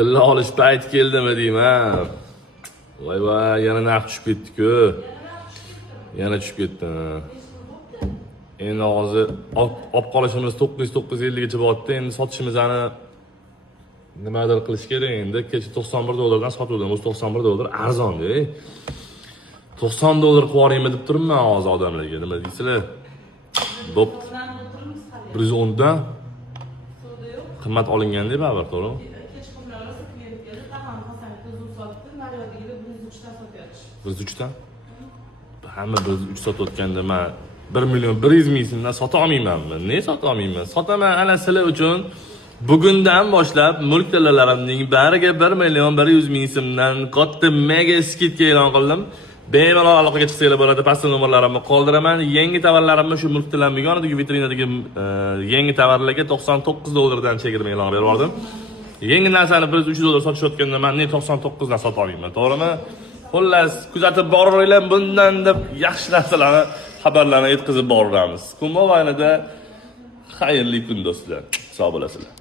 Tilla olish payti keldimi deyman. Voy, yana narx tushib ketdi-ku. Yana tushib ketdi. Endi hozir olib qolishimiz 950 gacha bo'lyapti. Endi sotishimizni nimadir qilish kerak endi. Kecha $91 dan sotuvdim. O'zi $91 arzon-da. $90 qilib yuboraymi deb turibman hozir odamlarga. Nima deysizlar? Bo'pti. 110 dan qimmat olinganda baribir, to'g'rimi? Biz 3dan? Hamma biz 3 sotayotganda men 1.100.000 so'mdan sota olmaymanmi? Ne sota olmayman? Sotaman ana sizlar uchun. Bugundan boshlab mulk to'lovlarimning bariga 1.100.000 so'mdan katta mega skidka e'lon qildim. Bemalol aloqaga chiqsanglar bo'ladi. Pastda nomerlarimni qoldiraman. Yangi tovarlarimni shu mulk to'lam begonadagi vitrinadagi yangi tovarlarga $99 dan chegirma e'lon berib yubordim. Yangi narsani biz $3 sotishayotganda men ne 99 dan sota olmayman, to'g'rimi? Xullas, kuzatib boringlar, bundan deb yaxshi narsalarni xabarlarni yetkazib boramiz. Kun mobaynida xayrli kun do'stlar. Sog' bo'lasizlar.